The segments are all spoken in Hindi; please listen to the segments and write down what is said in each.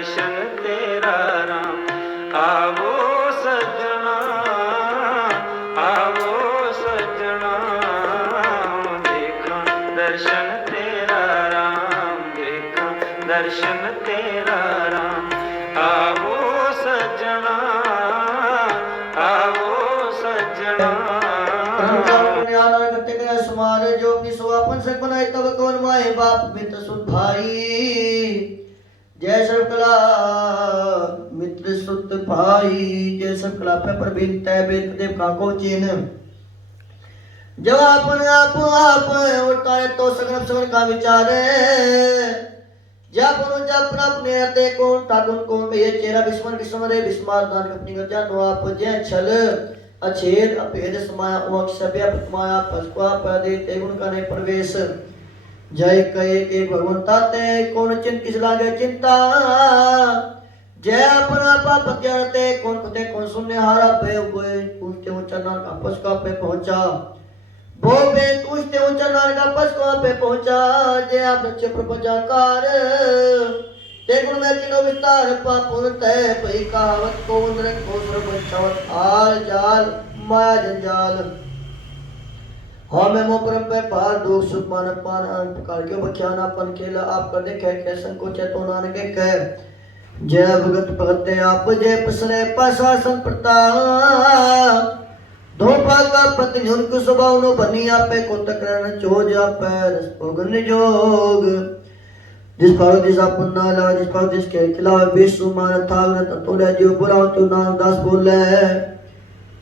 दर्शन तेरा राम। आवो सजना, आवो सजना, देखा दर्शन तेरा राम, देखा दर्शन तेरा राम। आवो सजना, आवो सजना। समारे जो अपनी सुहापन से बनाए तब कौन माए बाप मित्र सुत भाई। जय सर्वकला मित्र सुत भाई, जय सर्वकला पे प्रवीण तय बेद देव का को चिन्ह। जब आपने आप उठता है तो सगन सगन का विचार है। जब अपना अपने अते कौन ठाकुर कौन ये चेहरा विस्मरण विस्मरे विस्मार नानक अपनी गजा नो आप जय छल अछेद अभेद समाया ओक्ष सभ्य पतमाया पस्वा पदे ते गुण का नहीं प्रवेश। जय कहे के भगवंता ते कौन चिन किस लागे चिंता। जय अपना पाप त्याते कौन पते कौन सुनने हारा पे बोए पूछते ऊंचा नान का पस्का पे पहुंचा। वो बे पूछते ऊंचा नान का पस्का पे पहुंचा। जय आप बच्चे प्रपंचाकार ते गुण में किनो विस्तार पापुर तय पई कहावत को उंदरन को सुरपंचावत आल जाल माया जंजाल। हमें मोपरम पे पार दुख सुख मान अपमान अन प्रकार के बख्यानापन खेला आप कर देखे कह संकोच तो नानक कह। जय भगत भगते आप जय पसरे प्रशासन प्रताप। धोपा का पत्नी उनको स्वभाव नो बनी आपे को तकरन चोज आपे रस भोगन जोग। जिस भाव जिस अपन नाला जिस भाव जिसके खिलाफ विश्व मान था न तोले जो बुरा तो नाम दास बोले।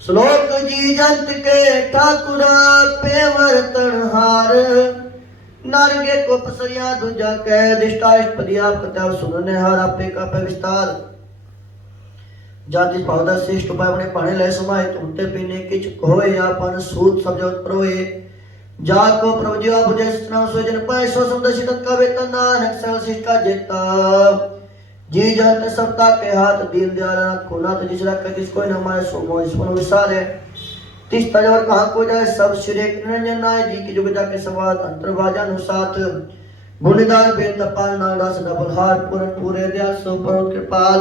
श्लोक जी जंत के ठाकुरा पे वर्तन हार। नारगे को पसरिया दूजा कह दिष्टाइष्ट पदिया कथा सुनने हार आपे का पे विस्तार। जाति भावदा श्रेष्ठ उपाय बने पाने ले समाए तुमते पीने किच होए आपन सूत सब जगत प्रोए। जाको प्रभु जीवा बुझे सतना सोजन पाए सो समदर्शित का वेतन नानक सर्व शिष्ट का जेता। जी जानते सबका के हाथ दीन दयाल खुना तो जिस रख किस कोई न मारे सो मोह इसमें विसार है। तिस तजवर कहाँ को जाए सब श्री निरंजन नाय जी की जुग जाके संवाद अंतर्भाजा अनुसात। गुणदान बेन तपाल नागदास डबलहार पूर्ण पूरे दयाल सो परोत कृपाल।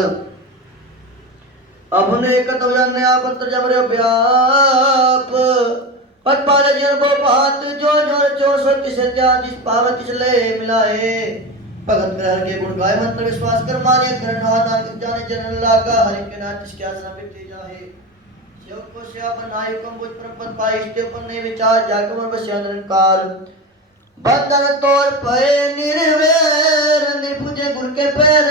अपने एक तब जानने आप अंतर जमरे व्याप। पद पाले जन बो बात जो जोर जो सो तिसे त्याग जिस पावत तिस ले मिलाए। भगत ग्रहण के गुण गाय मंत्र विश्वास कर माने करण नानक जाने जन लागा हरि के नाम तिसके आसन मिटते जाहे। शिव को सेवा बनाय हुकम बुझ परपत पाई इष्टे उपन्ने विचार जागमन बस्या निरंकार। बंधन तोड़ पए निर्वैर निर्भुजे गुर के पैर।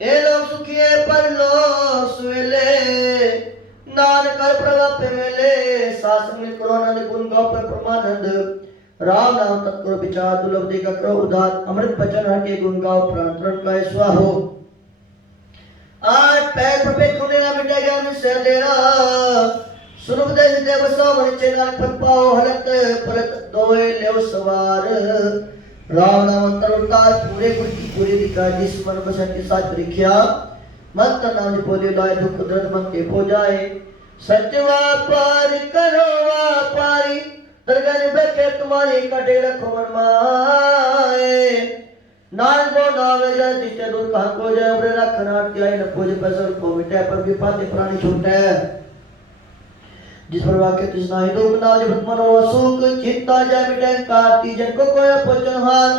ए लोग सुखिए पर लोग सुवेले नान कर प्रभाव पे मेले। शासन में करो आनंद गुण गाओ पे परमानंद। राम नाम तत्पर विचार दुर्लभ देगा करो उदार। अमृत बचन हर के गुण गाओ प्रांतरण का स्वाहो। आज पैर पे खुले ना मिटे ज्ञान से अंधेरा। सुनो देश देव सावन चेला पद पाओ हलत परत दोए लेव सवार। राम नाम अंतरकार पूरे गुण की पूरी दिखा जिस मन बसन के साथ परीक्षा। मत नाम बोले लाए दुख दर्द मन के हो जाए। सत्य व्यापार करो व्यापारी दरगाह में बैठे तुम्हारी कटे रखो मन माए। नान को नावे जाए जिससे दूर कहाँ को जाए उबरे रखना त्याई न पूजे पैसा को मिटे पर भी पाते प्राणी छूटे। जिस पर वाक्य तृष्णा ही दुख ना जब मनो सुख चिंता जाय मिटे कार्ती जन को कोई पचन हार।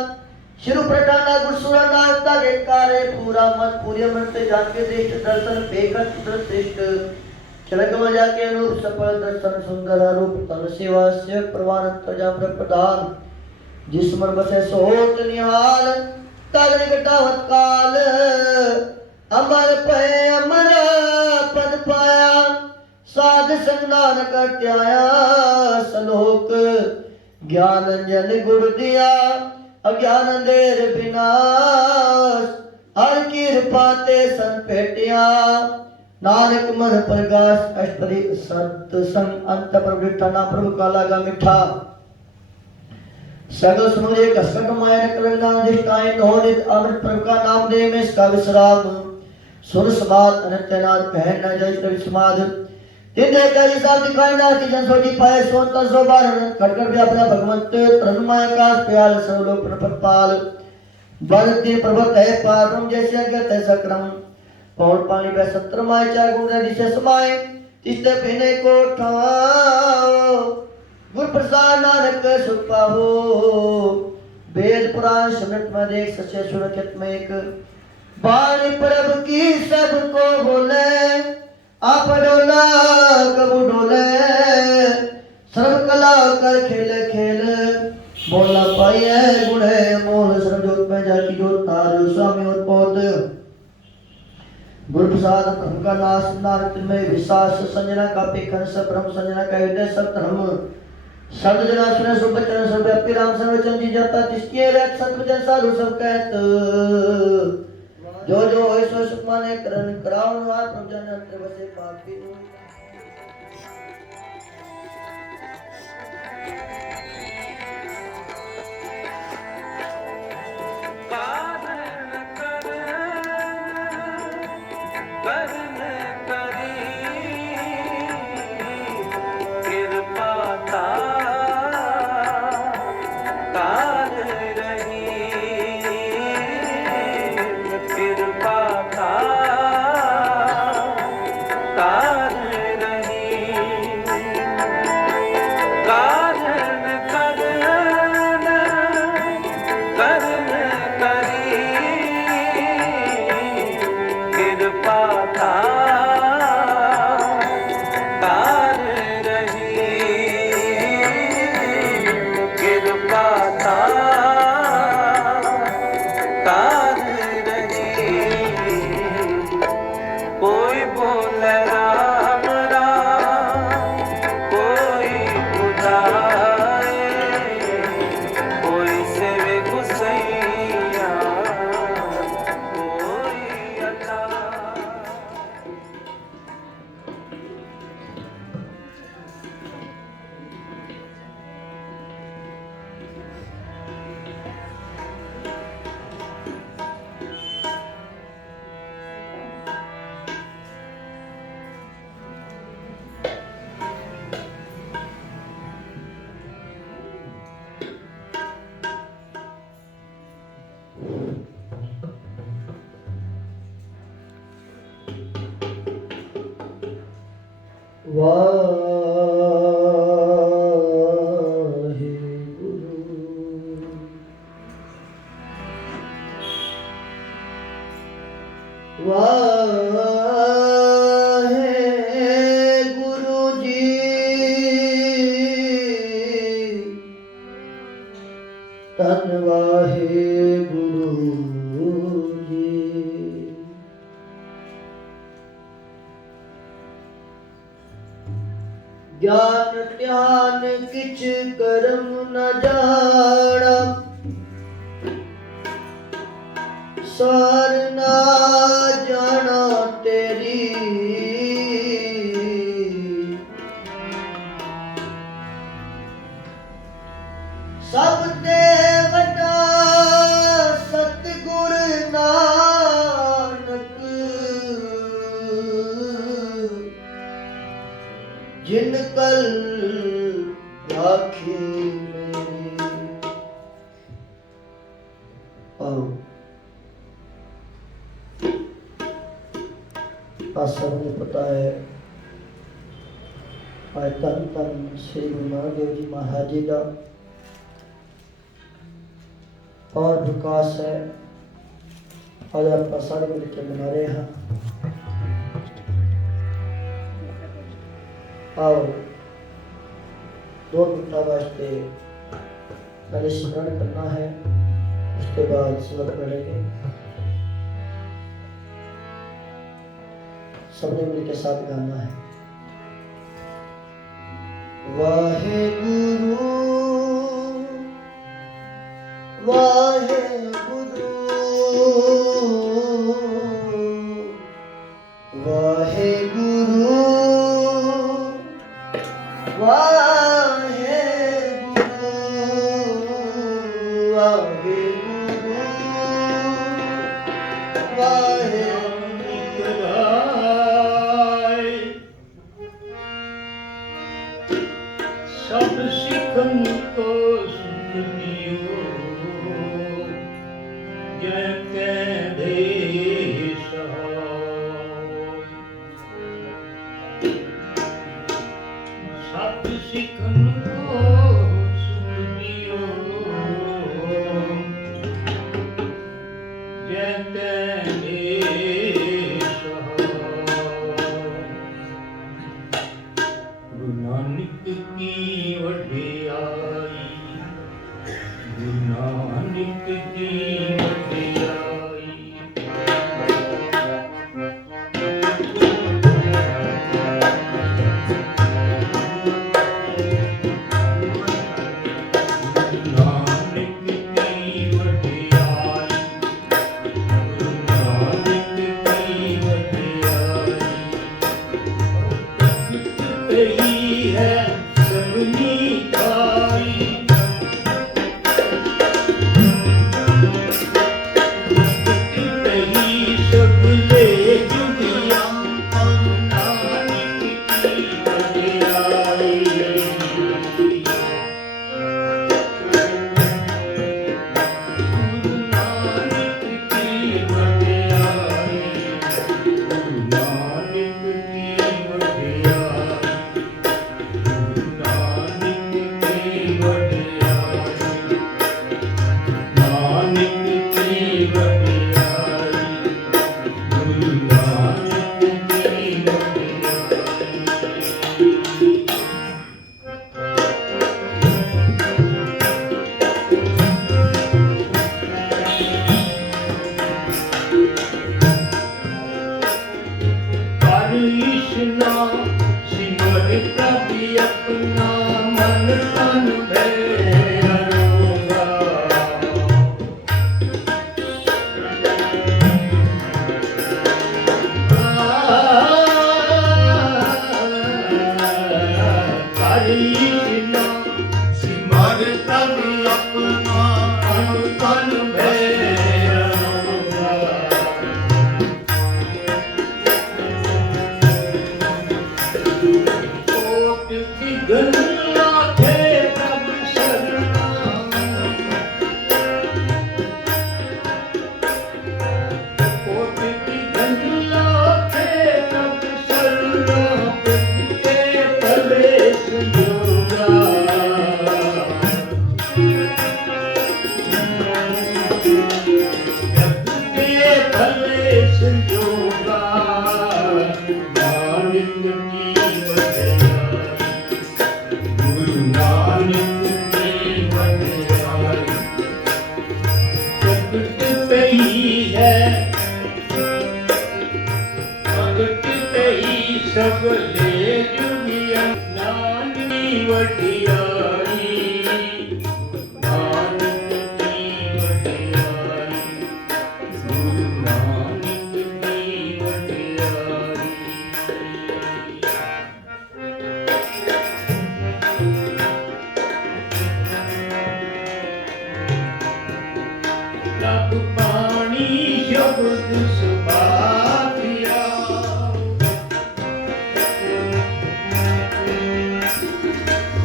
शिरु प्रटाना गुरसुरा नागता के कारे पूरा मन पूरे मन से जान के दृष्ट दर्शन बेकत श्रेष्ठ। चलक मजा के अनुरूप सफल दर्शन सुंदर रूप तन सेवा से प्रवान जाम प्रदान। जिस मन बसे सोत निहाल तगन घटावत काल। अमर पे अमर पद पाया साध संदान कर त्याया। सलोक ज्ञान जन गुरु दिया अज्ञान देर विनाश। हर कृपा ते संपेटिया नानक मन प्रकाश अष्टपदी सत्संग अंत प्रवृत्ता नाम प्रभु का लागा मिठा। सगल सुमरे कसक मायन कलंगान दिष्टाय नोनित अमृत प्रभु का नाम दे में इसका विश्राम। सुर समात अनंतनाद कहन न जय श्री समाद। तिंदे करी साथ दिखाई ना कि जन सोटी पाए सोता सोबार कटकर भी अपना भगवंत तन्मय का प्याल सब लोग प्रपत पाल। बरती पर्वत है पारम जैसे अगत है सकरम पौड़ पानी पे सत्र माए चार गुण दिशे समाए तिस्ते पीने को ठाओ गुर प्रसाद नानक सुख पाहो वेद पुराण सुनत में देख सचे सुरक्षित में एक बाणी प्रभ की सबको बोले आप डोला कबू डोले सर्व कला कर खेल खेल बोला पाई है गुण है मोल सर्वजोत में जाकी जोत तार स्वामी उत्पोत गुरु प्रसाद धर्म का नाश नारद में विश्वास संजना का पेखन सब ब्रह्म संजना का हृदय सब धर्म शब्द जना सुने सुबचन सब व्यापी राम सर्वचन जी जाता तिसके रत सत्वजन साधु सब कहत जो जो होय सो सुख माने करन करावन वार प्रभजन अंतर बसे पापी ज्ञान ध्यान किछ कर्म न जाना सार ना जाना तेरी सब ते वड्डा सतगुर नानक जिन कल राखी मेरी आज सबने पता है आज तन तन श्री गुरु नानक देव जी महाराज जी का और विकास है। आज आप सारे मिलकर मना रहे हैं। आओ 2 मिनट वास्ते पहले स्मरण करना है, उसके बाद स्मरण करेंगे। सबने मिलकर साथ गाना है। वाहे गुरु वाहे गुरु वाहे गुरु वाहे गुरु वाहे गुरु वाहे सब सिखन को सुनियो गुरु नानक की वडियाई, गुरु नानक की वडियाई। नानक की वडियाई, गुरु नानक की वडियाई। यही है सबनी खाई, यही सब ले जुड़िया, नानक की वडियाई। गुरु नानक की वडियाई, गुरु नानक की वडियाई, गुरु नानक की वडियाई, नानक की वडियाई, गुरु नानक की वडियाई। कृष्णा सिमर प्रभु अपना, मन तन भय अरोगा। कृष्णा सिमर प्रभु अपना, मन तन भय अरोगा। कोट की गंगा थे प्रभु शरणा, कोट की गंगा थे प्रभु शरणा, के तले संजोगा। के तले संजोगा, नानक की वडियाई, गुरु नानक की वडियाई। प्रगट पई है, प्रगट पई सब ले जुगिया, नानक की वडियाई, नानक की वडियाई, गुरु नानक की वडियाई। लग पानी शब्द सुभातिया,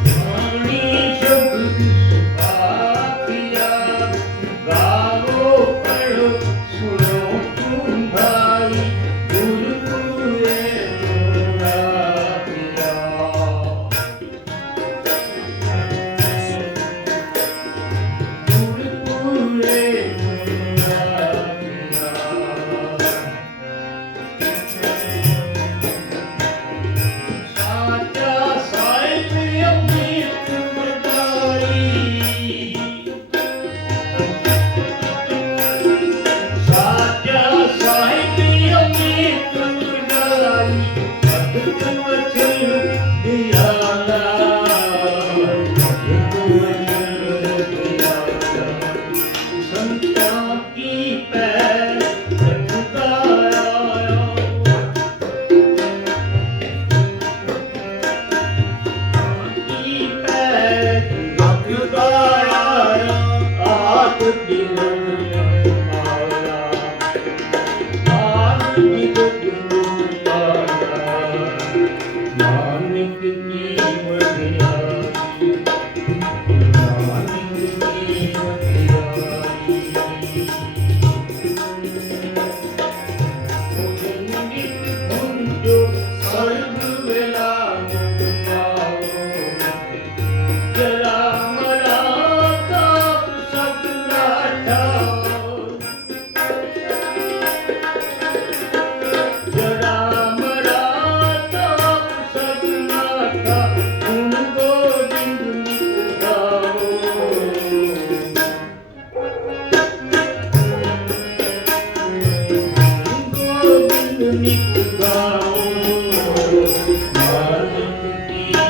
पानी शब्द सुभातिया। गाओ पढ़ो सुनो तुम भाई, गुरुपुरे तोरा पिया। गुरुपुरे तोरा पिया। नित गाओ नानक की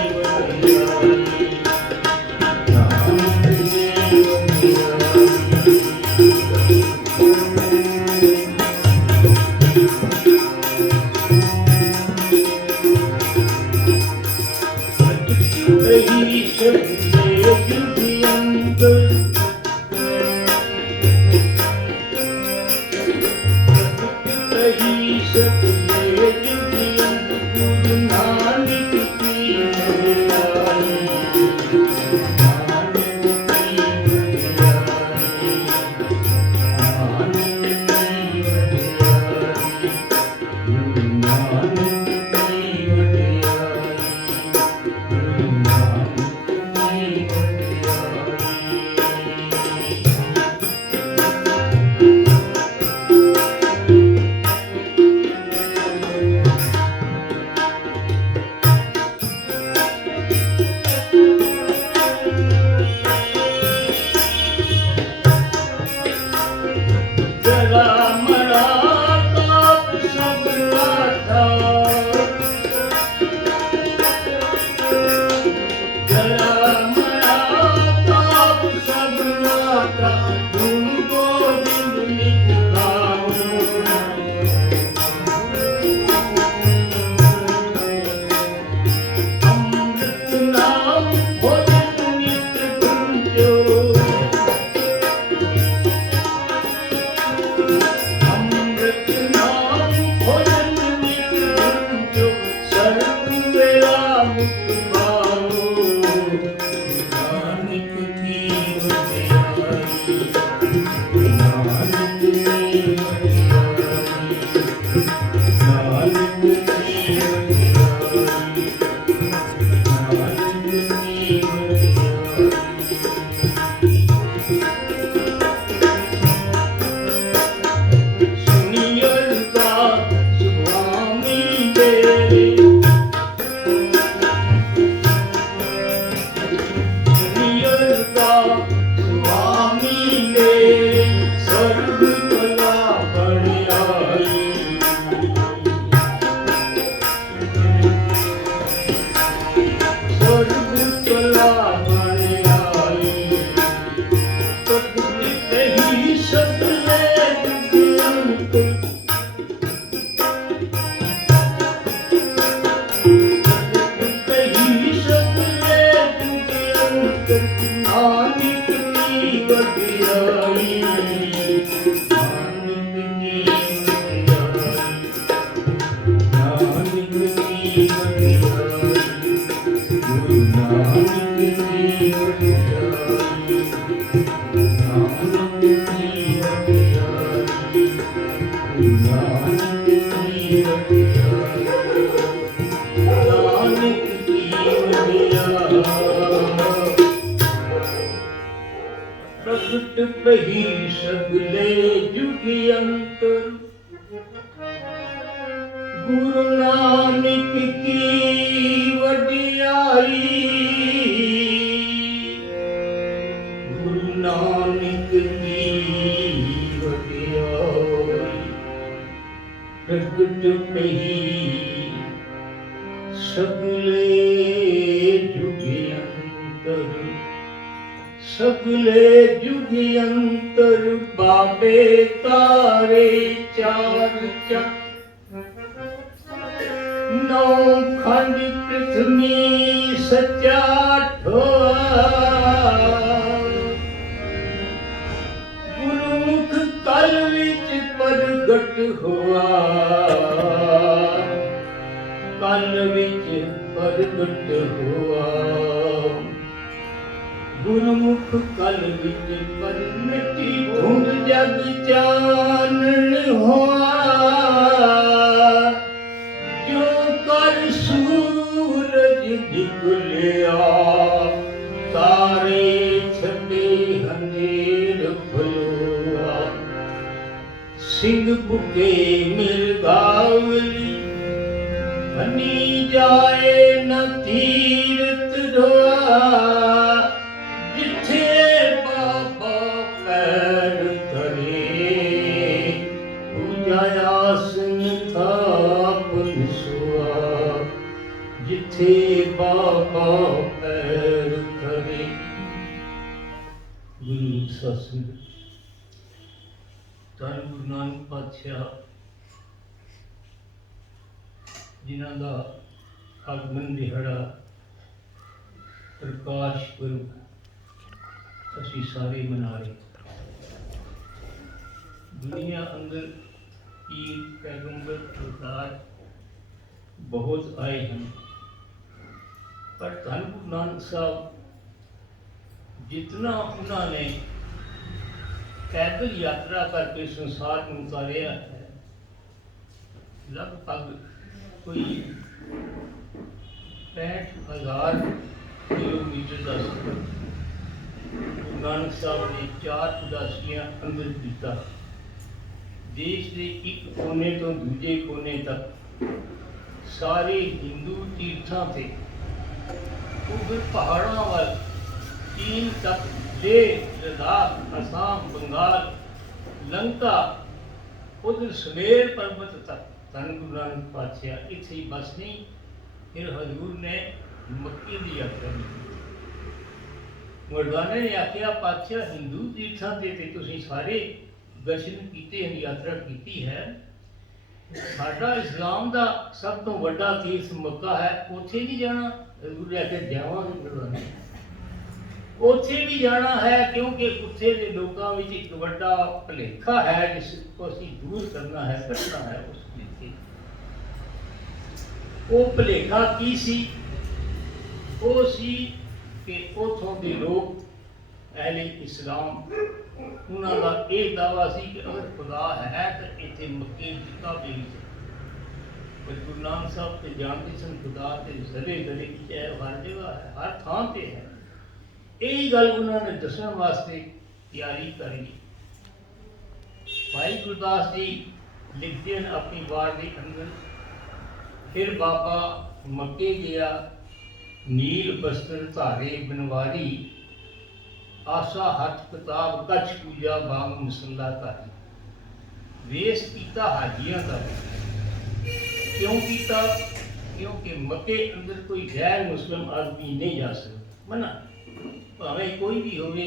वडियाई नानक की वडियाई शब्दे जुगियंत प्रगट बही सगले जुगियंतर गुरु नानक की वडियाई गुरु नानक की वडियाई प्रगट बही सगले जुगियंतर सगले जुगियंतर बाबे तारे चार चक नौ खंड पृथ्वी सचा गुरुमुख कल विच प्रगट हुआ कल विच प्रगट हुआ गुरुमुख कल विच पर मिट्टी धुंध जग चानन हुआ जो कर सूरज निकलिया तारे छटे हनेर फलोआ सिंह बुके मिर्गावली बनी जाए न तीरथ धोआ जिथे बाबा पैर धरे पूजा आसन था इथे बाबा पैर धरे। गुरु सत्संग ਧੰਨ ਗੁਰੂ ਨਾਨਕ ਪਾਤਸ਼ਾਹ ਜਿਨ੍ਹਾਂ ਦਾ ਆਗਮਨ ਦਿਹਾੜਾ ਪ੍ਰਕਾਸ਼ ਪੁਰਬ ਅਸੀਂ ਸਾਰੇ ਮਨਾ ਰਹੇ। ਦੁਨੀਆ ਅੰਦਰ ਪੀਰ ਪੈਗੰਬਰ ਅਵਤਾਰ ਬਹੁਤ ਆਏ ਹਨ, ਪਰ ਧੰਨ ਗੁਰੂ ਨਾਨਕ ਸਾਹਿਬ ਜਿਤਨਾ ਉਹਨਾਂ ਨੇ पैदल यात्रा करके संसार में उतारिया है, लगभग कोई 65,000 किलोमीटर का सफर गुरु नानक साहब ने 4 उदासियां अंदर किया। देश के एक कोने तो दूजे कोने तक सारे हिंदू तीर्थों से उधर पहाड़ों वाल चीन तक, लेह, लद्दाख, असम, बंगाल, लंका, उधर सुमेर पर्वत तक धन गुरु नानक पातशाह इत्थे ही बस नहीं, फिर हजूर ने मक्के की यात्रा की। मर्दाने ने आख्या पातशाह हिंदू तीर्थों से तो तुसीं सारे दर्शन किए हैं, यात्रा की है, साडा इस्लाम का सब तो वड्डा तीर्थ मक्का है, उत्थे नहीं जाना? हजूर ने आख्या जावांगे मर्दाने, ਉੱਥੇ ਵੀ ਜਾਣਾ ਹੈ, क्योंकि ਉੱਥੇ ਦੇ ਲੋਕਾਂ ਵਿੱਚ ਇੱਕ ਵੱਡਾ ਭੁਲੇਖਾ ਹੈ ਜਿਸ को ਅਸੀਂ ਦੂਰ ਕਰਨਾ ਹੈ, ਕੱਢਣਾ ਹੈ ਉਸ ਭੁਲੇਖੇ। ਉਹ ਭੁਲੇਖਾ ਕੀ ਸੀ? ਉਹ ਸੀ ਕਿ ਉੱਥੋਂ ਦੇ ਲੋਕ ਅਹਿਲੇ ਇਸਲਾਮ, ਉਹਨਾਂ ਦਾ ਇਹ ਦਾਅਵਾ ਸੀ ਕਿ ਅਗਰ ਖੁਦਾ ਹੈ ਤਾਂ ਇੱਥੇ ਮੱਕੇ ਦੀ ਕਾਬੇ ਵਿੱਚ, ਪਰ ਗੁਰੂ ਨਾਨਕ ਸਾਹਿਬ ਤੇ ਜਾਣਦੇ ਸਨ ਖੁਦਾ ਤੇ ਜ਼ਰੇ ਜ਼ਰੇ ਵਿੱਚ ਹੈ, ਹਰ ਜਗ੍ਹਾ ਹੈ, ਹਰ ਥਾਂ ਤੇ ਹੈ। यही गल उन्होंने दसन वास्ते तैयारी करी। भाई गुरदास जी लिखते हैं अपनी वार के अंदर, फिर बाबा मक्के गया, नील बस्त्र धारे बनवारी, आशा हथ किताब कच्छ पूजा बाग मसला धारी। वेश किया हाजियां का। क्यों किया? क्योंकि मक्के अंदर कोई गैर मुस्लिम आदमी नहीं जा सकता, मना भावें कोई भी होवे,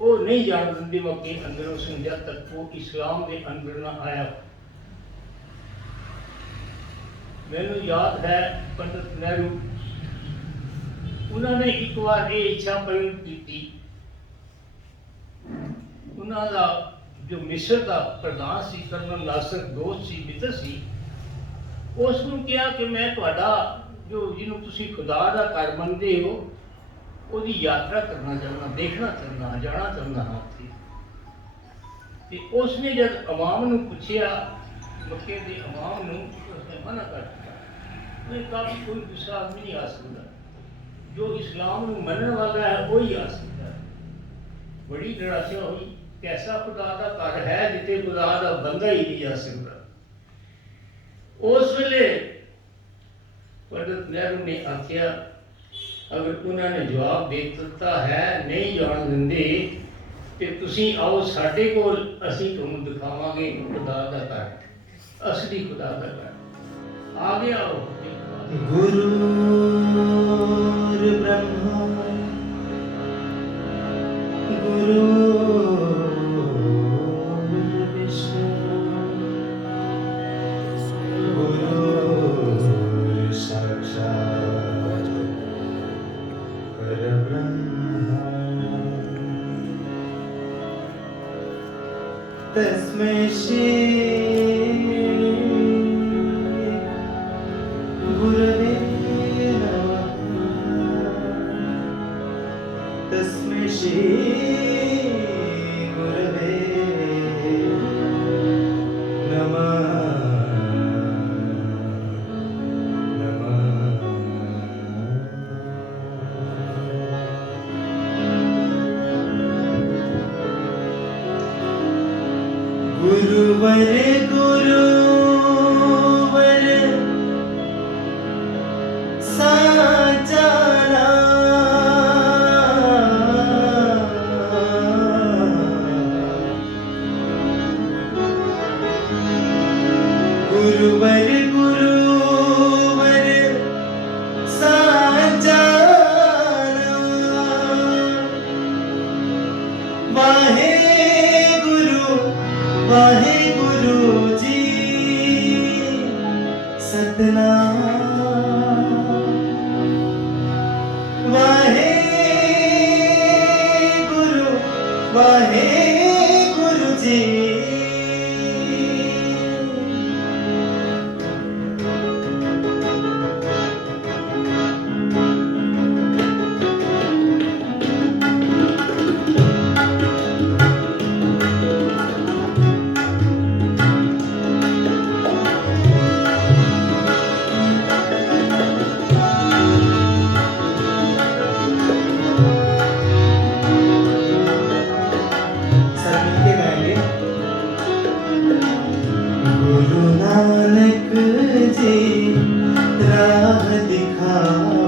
वो नहीं जान देंगे मक्के अंदर उसने जब तक वो इस्लाम के अंदर ना आया। मैनू याद है पंडित नेहरू, उन्होंने एक बार ये इच्छा प्रकट की, उन्होंने जो मिस्र का प्रधान सी कर्नल नासर दोस्त सी मित्र सी, उसने कहा कि मैं तुहाडा जो जिन्हों तुसी खुदा का घर मनते हो ਉਹਦੀ यात्रा करना चाहना, देखना चाहना, जाना चाहना हाँ उत्थे। उसने जब अवाम नूं पुछया, मक्के के अवाम नूं, उसने मना कर दिया, उसने कहा कि कोई दूसरा आदमी नहीं आ सकता, जो इस्लाम नूं मनने वाला है वही आ सकता है। बड़ी निराशा हुई, कैसा खुदा का घर है जिथे खुदा का बंदा ही नहीं जा सकता। उस वेले पंडित नेहरू ने आख्या, अगर उन्होंने जवाब दे दिता है नहीं जान देंगे तो तुसी आओ साढ़े कोल, असीं तुहानूं दिखावांगे खुदा दा घर, असली खुदा दा घर। आ गया वो गुरु ब्रह्मा गुरु विष्णु गुरु साक्षात परब्रह्म तस्मै श्री गुरवे नमः। तस्मै श्री गुरवे गुरुवर गुरुवर साचा गुरुवर गुरुवर गुरु नानक जी राह दिखाओ,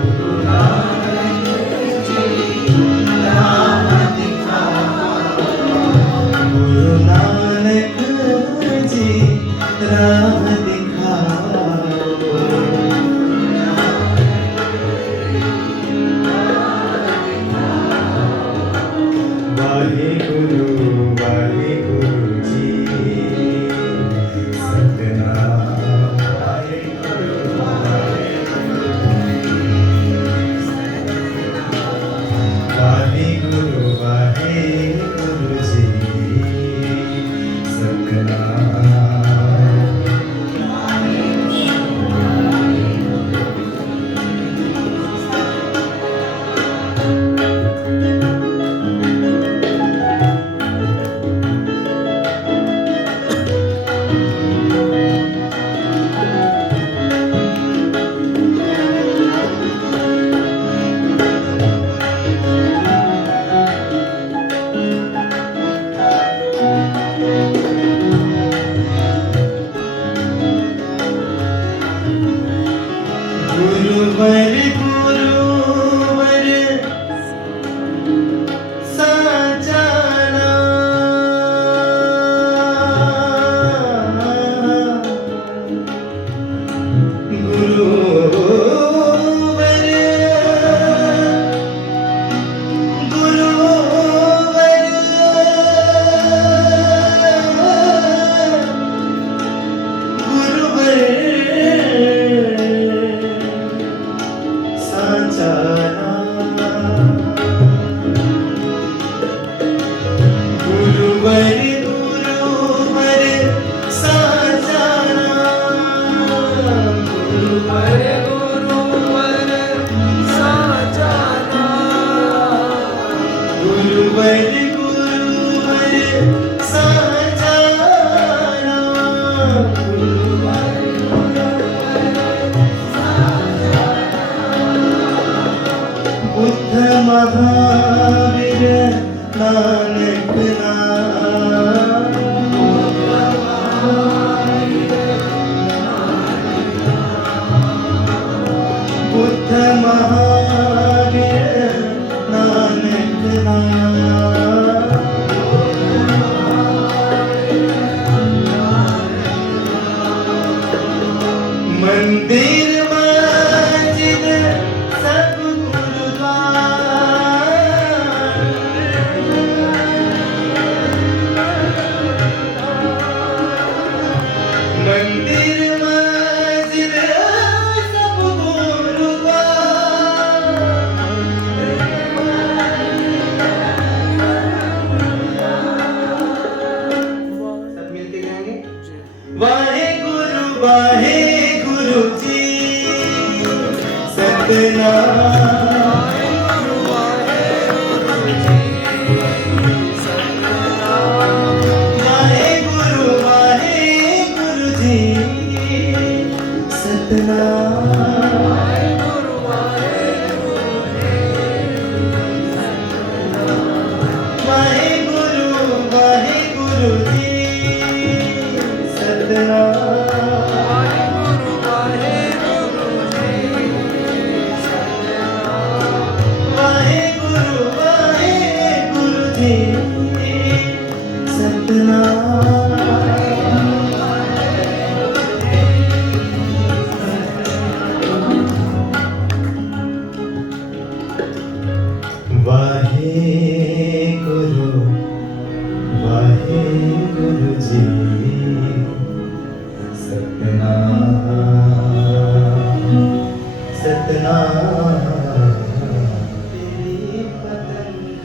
गुरु नानक जी राह दिखाओ, गुरु नानक जी राह दिखाओ। वाहेगुरु वाहेगुरु जी सतनाम, वाहेगुरु वाहेगुरु वाहेगुरु जी सतनाम। गुरुवर गुरुवर साजाना, गुरुवर गुरुवर साजाना, गुरुवर गुरुवर साजाना, गुरुवर गुरुवर साजाना, गुरुवर गुरुवर साजाना, गुरुवर बुद्ध महावीर नानक नाम, बुद्ध महावीर नानक नाम, मंदिर मस्जिद सब मंदिर मस्जिद सब सब मिलके गाएंगे। वाहेगुरु वाहेगुरु जी सतनाम, वाहेगुरु वाहेगुरु जी सतनाम, वाहेगुरु वाहेगुरु जी सतनाम, वाहेगुरु वाहेगुरु जी सतनाम। वाहेगुरु वाहेगुरु जी सतनाम, सतनाम। तेरी पतंग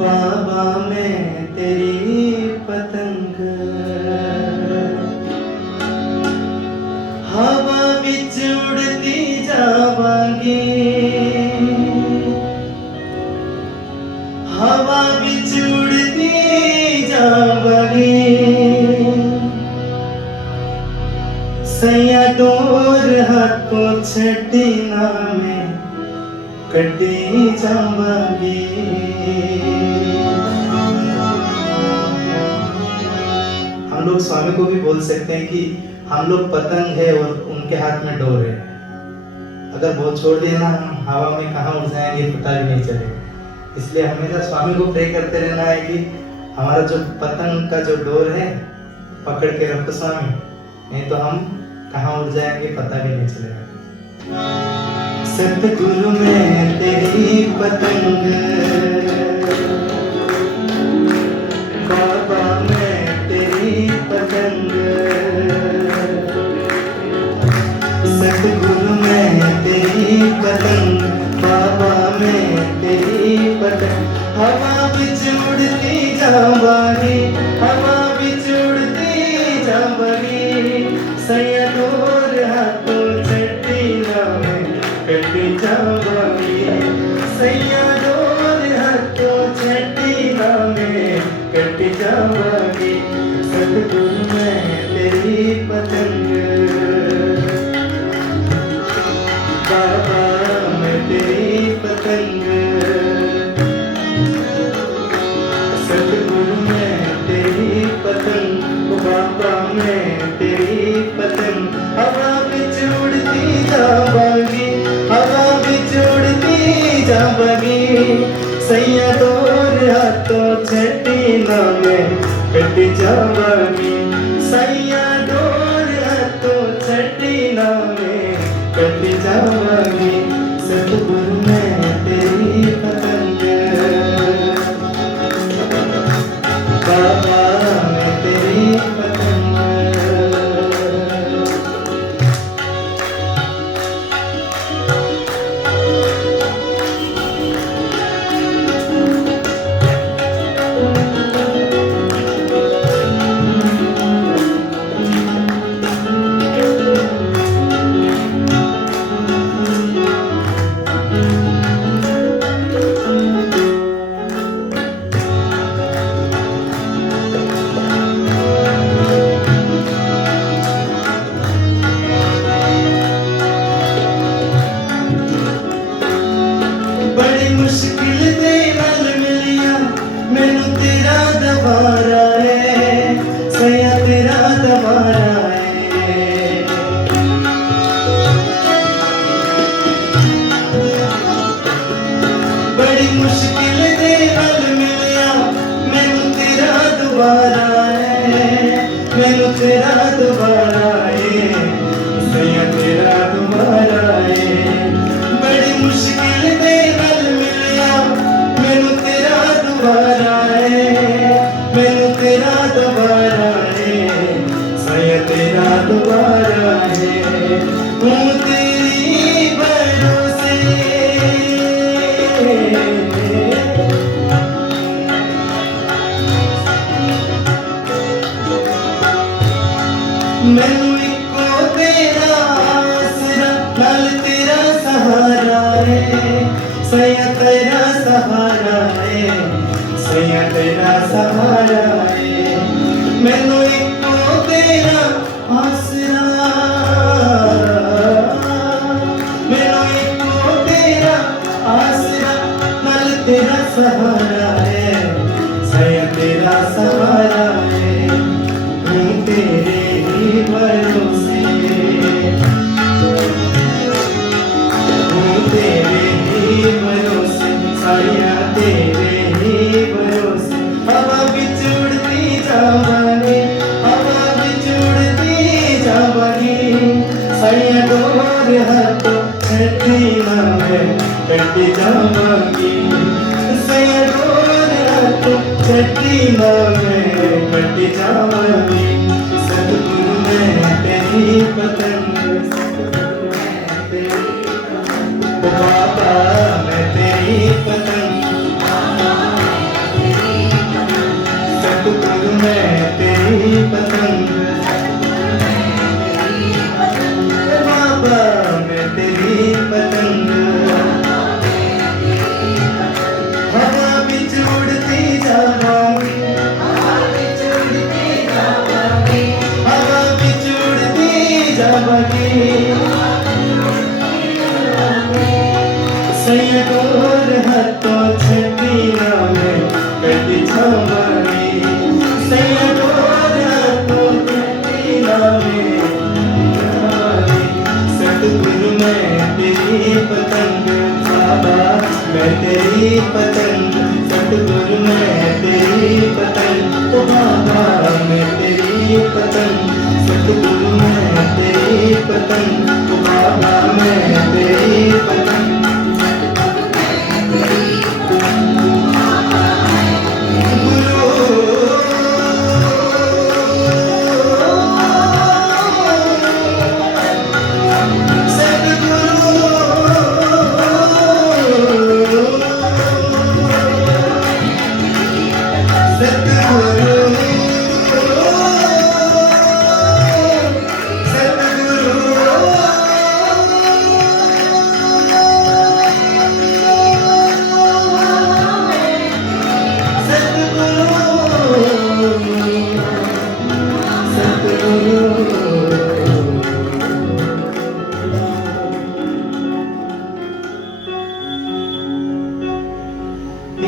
बाबा मैं तेरी पतंग, हवा विच उड़ती जावांगी, हवा विच उड़ती जावांगी, सैया डोर हाथों छड़ी ना में कटी जावांगी। लोग स्वामी को भी बोल सकते हैं कि हम लोग पतंग है और उनके हाथ में डोर है। अगर बहुत छोड़ दिया ना, हम हवा में कहाँ उड़ जाएंगे पता भी नहीं चलेगा। इसलिए हमेशा स्वामी को प्रे करते रहना है कि हमारा जो पतंग का जो डोर है पकड़ के रखो स्वामी, नहीं तो हम कहाँ उड़ जाएंगे पता भी नहीं चलेगा। सतगुरु में तेरी पतंग, बाबा में तेरी पतंग, सतगुरु में तेरी पतंग, बाबा में तेरी पतंग। हवा बिच उड़ती जावांगी, हवा बिच उड़ती जावांगी, सैया डोर हाथों छठी नामे कटी जावांगी, सैया डोर हाथों छठी नामे कटी जावांगी। सतगुरु में तेरी पतंग, बाबा में तेरी पतंग, सतगुरु में तेरी पतंग, बाबा में तेरी पतंग। हवा बिच उड़ती जावांगी, हवा बिच उड़ती जावांगी, सैया डोर हाथों छठी नामे कटी जावांगी, सैया डोर हाथों छठी नामे कटी जावांगी। सतगुरु में तेरी पतंग, बाबा में तेरी पतंग। बड़ी मुश्किल दे नाल मिलिया मैनू तेरा दवारा है, सैया तेरा दवारा है। बड़ी मुश्किल दे नाल मिलिया मैनू तेरा दोबारा है, मैनू तेरा दोबारा है, सैया तेरा दोबारा है। बड़ी मुश्किल दे नाल मिलिया मैनू तेरा दोबारा है, मैनू तेरा दोबारा है, सैया तेरा दोबारा है। हूँ तेरी भरोसे, मैनू इको तेरा आसरा, नाल तेरा सहारा है, सैया तेरा सहारा है, सैया तेरा सहारा है। मैनू इको तेरा आसरा, मैनू इको तेरा आसरा, नाल तेरा सहारा है, सैया तेरा सहारा है। हूँ तेरे ही भरोसे, हूँ तेरे ही भरोसे, सैया तेरे ही भरोसे। हवा बिच उड़ती जावांगी, हवा बिच उड़ती जावांगी, सैया डोर हाथों छठी नामे कटी जावांगी, सैया डोर हाथों छठी नामे कटी जावांगी। सतगुरु में तेरी पतंग, बाबा में तेरी पतंग, सतगुरु में तेरी पतंग, बाबा में तेरी पतंग। हवा बिच उड़ती जावांगी, हवा बिच उड़ती जावांगी, हवा बिच उड़ती जावांगी, पतंग बाबा मैं तेरी पतंग, सतगुरु मैं तेरी पतंग ओ बाबा मैं तेरी पतंग, सतगुरु मैं तेरी पतंग ओ बाबा मैं तेरी पतंग।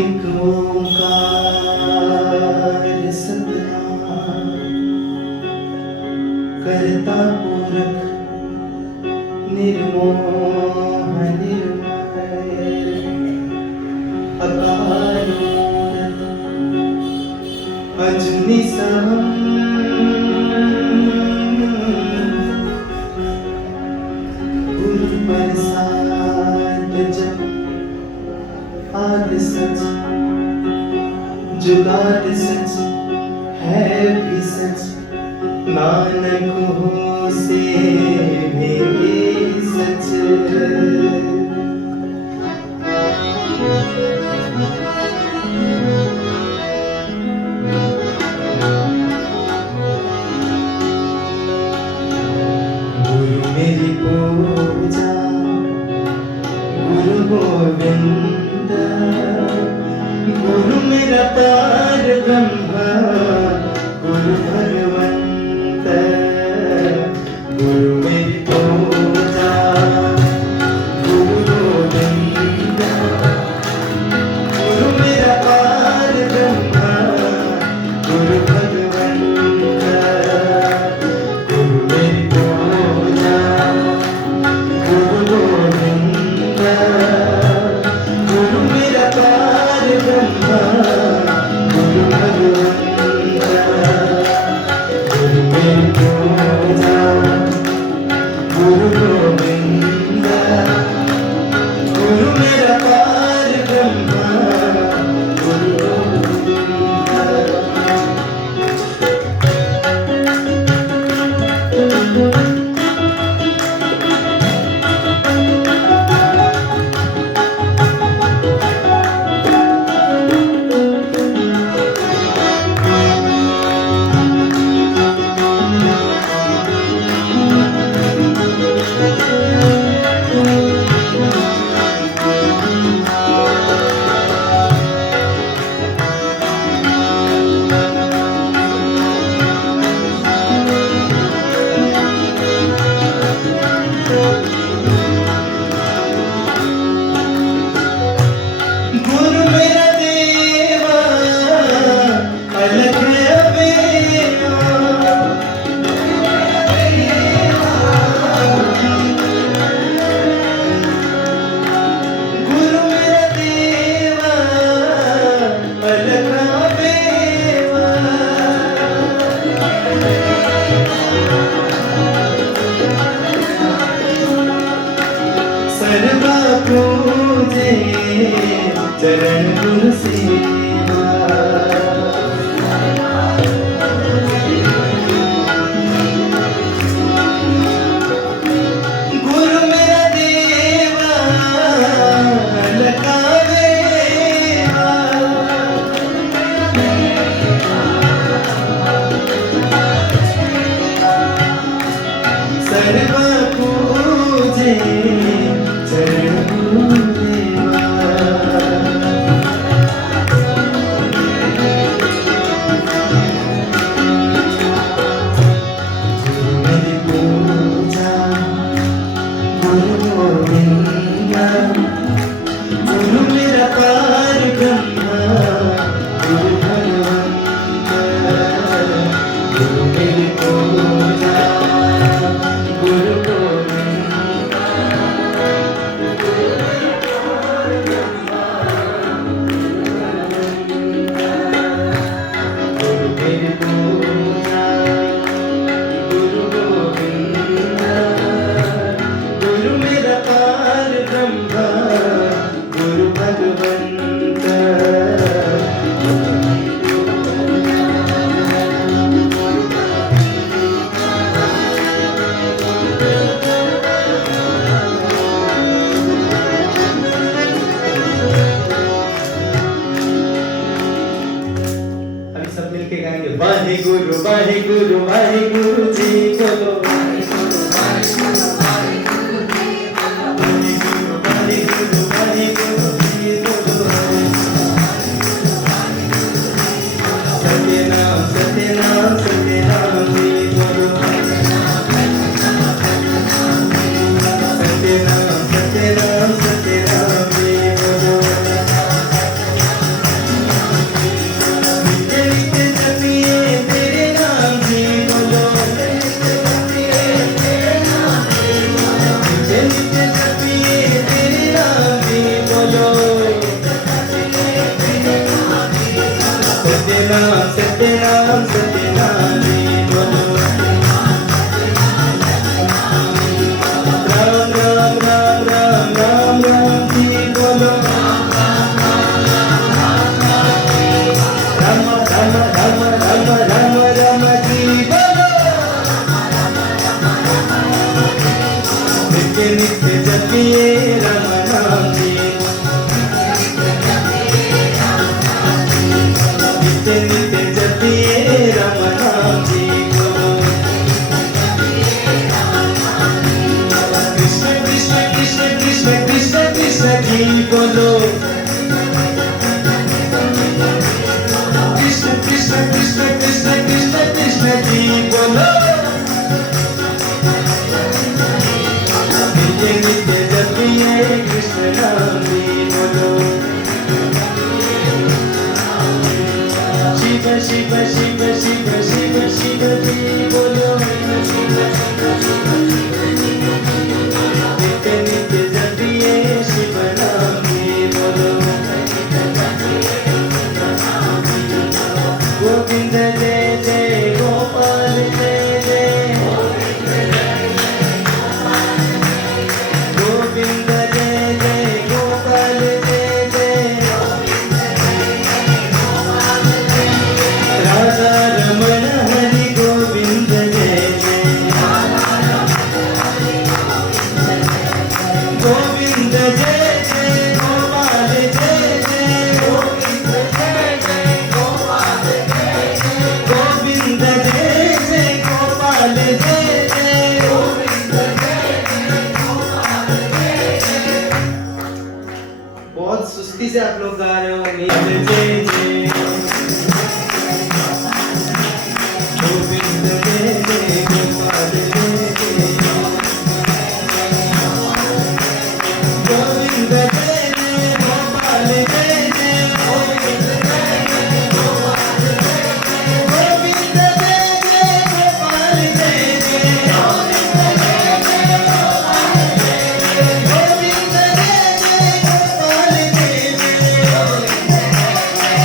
एक ओंकार सतनाम करता पुरख निर्मोह निर्मय अकाल मूरत अजूनी सहम गुरु प्रसाद जप आद सच जुगाद सच है भी सच, नानक हो से भी सच। गुरु मेरी पूजा गुरु गोविंद, गुरु मेरा पार ब्रह्म गुरु भगवंत, गुरु मेरी पूजा गुरु गोविंद, गुरु मेरा पार ब्रह्म गुरु भगवंत, गुरु मेरी पूजा गुरु गोविंद, गुरु मेरा पार ब्रह्म गुरु भगवंत। वाहिगुरु वाहिगुरु वाहिगुरु जी बोलो वाहिगुरु वाहिगुरु वाहिगुरु जी बोलो सत्यनाम सत्यनाम सत्यनाम जी बोलो सत्यनाम सत्यनाम सत्यनाम जी बोलो नित्य नित्य जपिए तेरे नाम जी बोलो नित्य नित्य जपिए तेरे नाम जी बोलो सत्यनाम सत्यनाम सत्यनाम जी बोलो राम राम राम राम राम राम जी बोलो राम राम राम राम राम राम जी बोलो नित्य नित्य जपिए राम नाम जी नित्य नित्य जपिए राम नाम जी बोलो कृष्ण कृष्ण कृष्ण कृष्ण कृष्ण कृष्ण जी बोलो कृष्ण कृष्ण कृष्ण कृष्ण कृष्ण कृष्ण जी बोलो नित्य नित्य जपिए कृष्ण नाम जी बोलो शिव शिव शिव शिव शिव शिव जी बोलो नित्य नित्य जपिए शिव नाम जी बोलो गोविंद जय जय गोपाल जय जय गोविंद जय जय गोपाल जय जय राधा रमण हरि गोविंद जय जय गोविंद जय जय गोपाल जय जय गोविंद जय जय गोपाल जय जय गोविंद जय जय गोपाल जय जय गोविंद जय जय गोपाल जय जय। बहुत सुस्ती से आप लोग गा रहे हो नील जय जय गोविंद जय जय गोपाल जय जय गोविंद जय जय गोपाल जय जय गोविंद जय जय गोपाल जय जय गोविंद जय जय गोपाल जय जय गोविंद जय जय गोपाल जय जय गोविंद जय जय गोपाल जय जय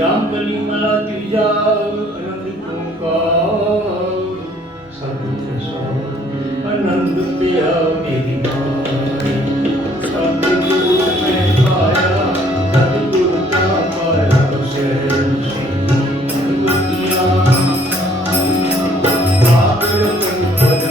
राम कली मला तीजा आनंद ओंकार आनंद पिया मेरी माई सतगुरु ने पाया सतगुरु का पाया शरण श्री दुनिया पागल पद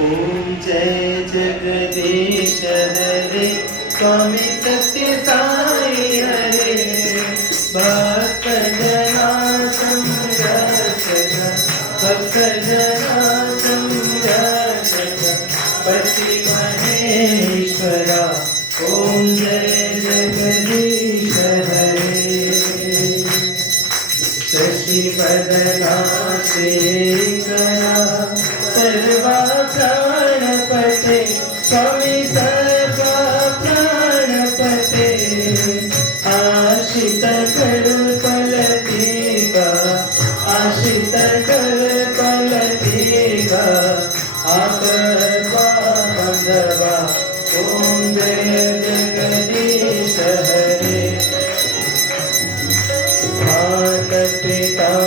ओम जय जगदीश हरे स्वामी सत्य साई हरे भक्त जना संरक्षक भक्त जना संरक्षक पति महेश्वरा ओम जय जगदीश हरे शशि बदना शेखरा सर्वा प्राणपते स्वामी सर्वा प्राणपते आशित कल्पलतीका आशित कल्पलतीका आपा बंधवा ओम जय जगदीश हरे माता पिता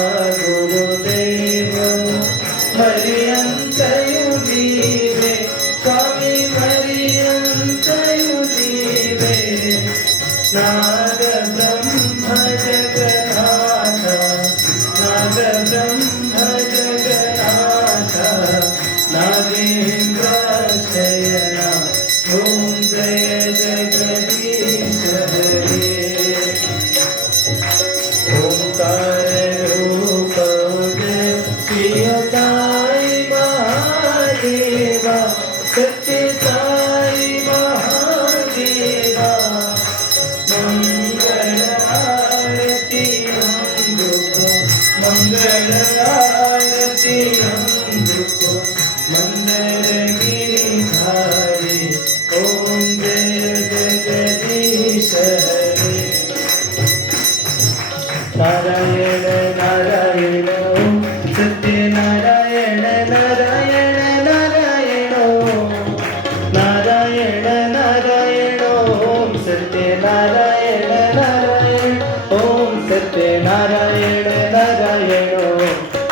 सत्यनारायण नारायण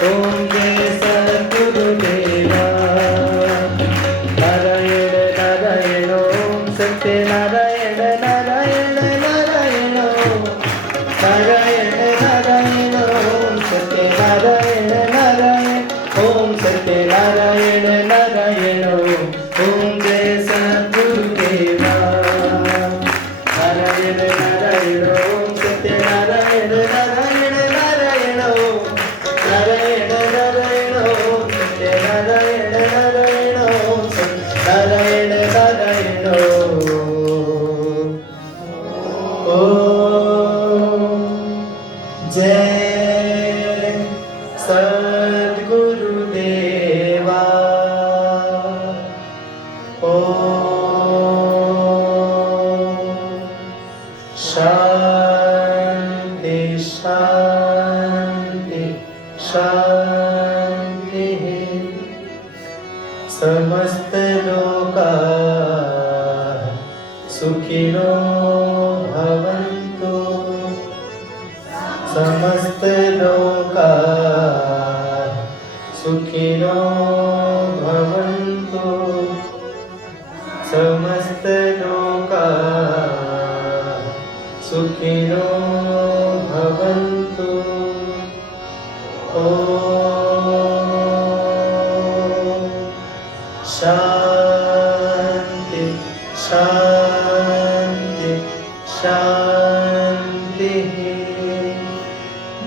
ओम जय सद्गुरुदेवा नारायण नारायण ओम सत्यनारायण नारायण नारायण नारायण नारायण ओम सत्यनारायण नारायण ओम सत्यनारायण नारायण ओम जय सद्गुरुदेवा नारायण नारायण ओम सत्यनारायण नारायण नारायण ओम नारायण नारायण ओम सत्यनारायण नारायण ओम नारायण नारायण ओम जय सद्गुरुदेवा शांति शांति शांति समस्त लोका सुखिनो भवन्तु समस्त लोका सुखिनो भवन्तु समस्त लोका सुखिनो भवन्तु ओम शांति शांति शांति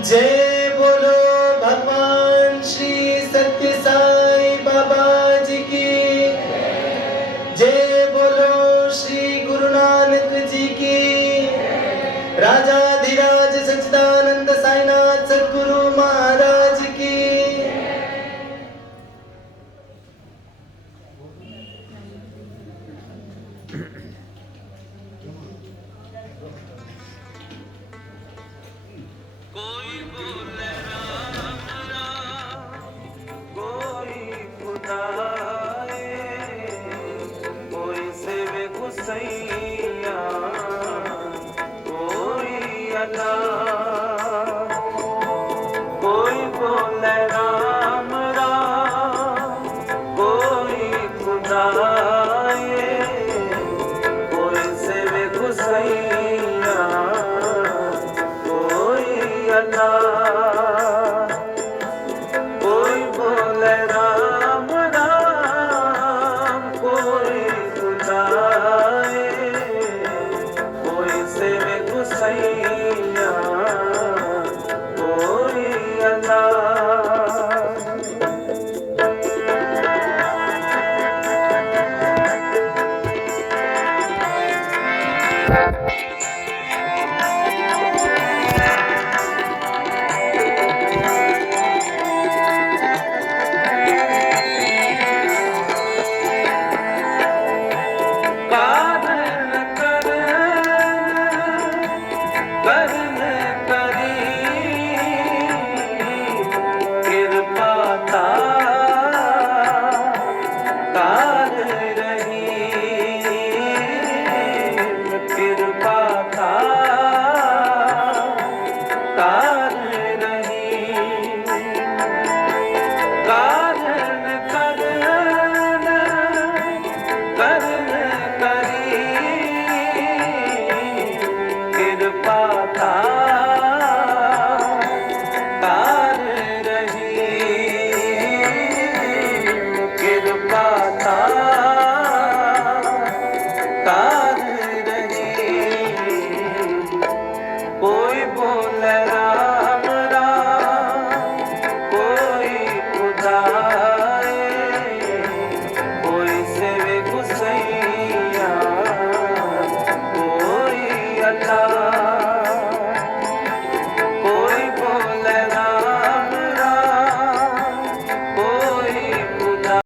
जय बोलो भगवान श्री सत्य साई बाबा जी की जय बोलो श्री गुरु नानक जी की राजाधिराज सच्चिदानंद साईनाथ सद्गुरु महाराज की कोई बोले राम राम, कोई खुदाए, कोई सेवे गुसैया, कोई अल्लाह। कोई बोले राम राम, कोई खुदाए, कोई सेवे गुसैया, कोई अल्लाह।